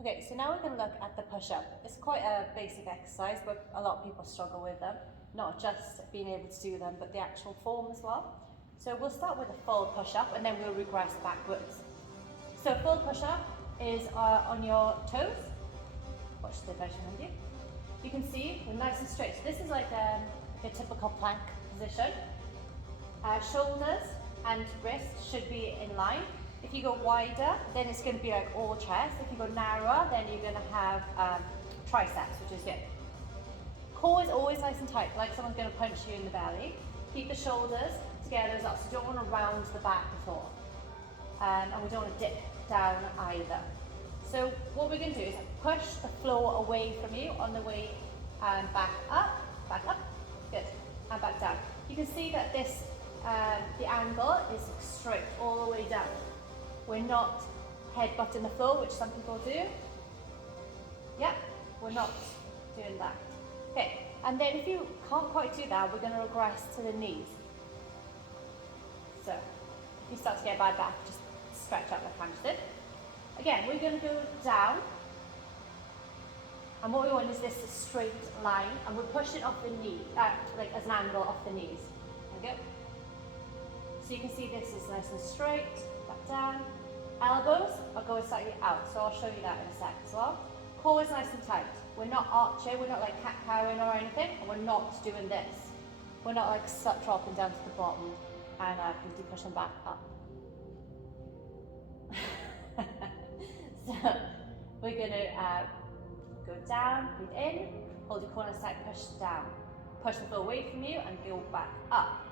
Okay, so now we're going to look at the push-up. It's quite a basic exercise, but a lot of people struggle with them. Not just being able to do them, but the actual form as well. So we'll start with a full push-up and then we'll regress backwards. So full push-up is on your toes. Watch the version of you. You can see we're nice and straight. So this is like a typical plank position. Shoulders and wrists should be in line. If you go wider, then it's going to be like all chest. If you go narrower, then you're going to have triceps, which is good. Core is always nice and tight, like someone's going to punch you in the belly. Keep the shoulders together as well, so you don't want to round the back at all. And we don't want to dip down either. So what we're going to do is push the floor away from you on the way back up, good, and back down. You can see that this, the angle is straight all the way down. We're not headbutting the floor, which some people do. Yep, we're not doing that. Okay, and then if you can't quite do that, we're going to regress to the knees. So, if you start to get a bad back, just stretch out like I just did. Again, we're going to go down. And what we want is this straight line, and we're pushing off the knee, like as an angle off the knees. There we go. So you can see this is nice and straight, back down. Elbows are going slightly out, so I'll show you that in a sec as well. Core is nice and tight. We're not arching, we're not like cat-cowing or anything, and we're not doing this. We're not like dropping down to the bottom and completely pushing back up. So we're going to go down, breathe in, hold your corner tight, push down. Push the floor away from you and go back up.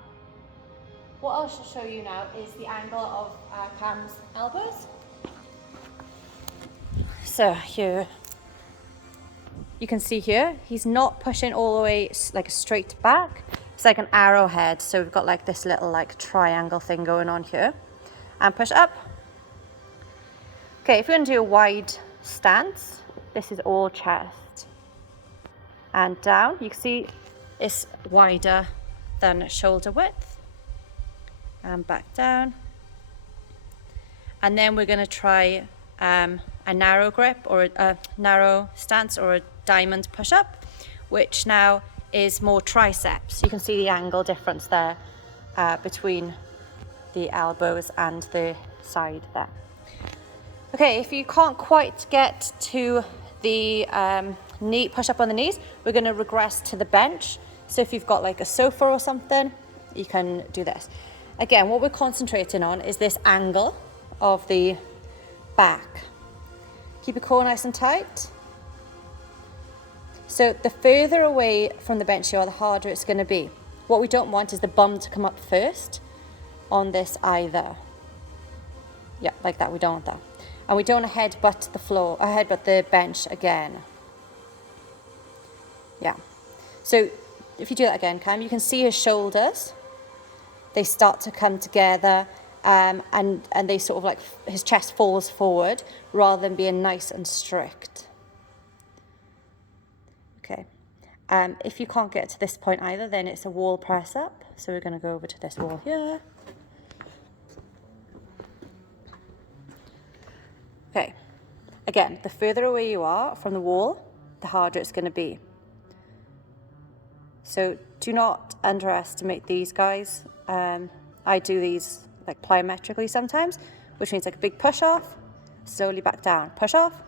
What I'll show you now is the angle of Cam's elbows. So here, you can see here, he's not pushing all the way like straight back. It's like an arrowhead. So we've got like this little like triangle thing going on here. And push up. Okay, if we're going to do a wide stance, this is all chest. And down, you can see it's wider than shoulder width. And back down. And then we're going to try a narrow grip or a narrow stance or a diamond push-up, which now is more triceps. You can see the angle difference there between the elbows and the side there. Okay, if you can't quite get to the knee push-up on the knees, we're going to regress to the bench. So if you've got like a sofa or something, you can do this. Again, what we're concentrating on is this angle of the back. Keep your core nice and tight. So the further away from the bench you are, the harder it's going to be. What we don't want is the bum to come up first on this either. Yeah, like that, we don't want that. And we don't headbutt the floor, headbutt the bench again. Yeah. So if you do that again, Cam, you can see his shoulders. They start to come together and they sort of like, his chest falls forward rather than being nice and strict. Okay. If you can't get to this point either, then it's a wall press up. So we're going to go over to this wall here. Okay. Again, the further away you are from the wall, the harder it's going to be. So do not underestimate these guys. I do these like plyometrically sometimes, which means like a big push off, slowly back down, push off.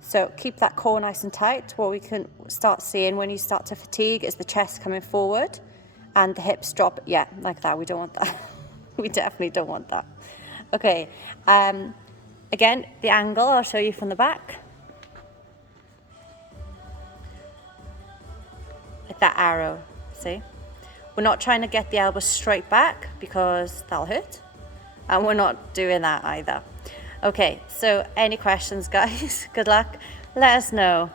So keep that core nice and tight. What we can start seeing when you start to fatigue is the chest coming forward and the hips drop. Yeah, like that. We don't want that. We definitely don't want that. Okay. Again, the angle I'll show you from the back. Like that arrow, see? We're not trying to get the elbows straight back because that'll hurt. And we're not doing that either. Okay, so any questions, guys? Good luck. Let us know.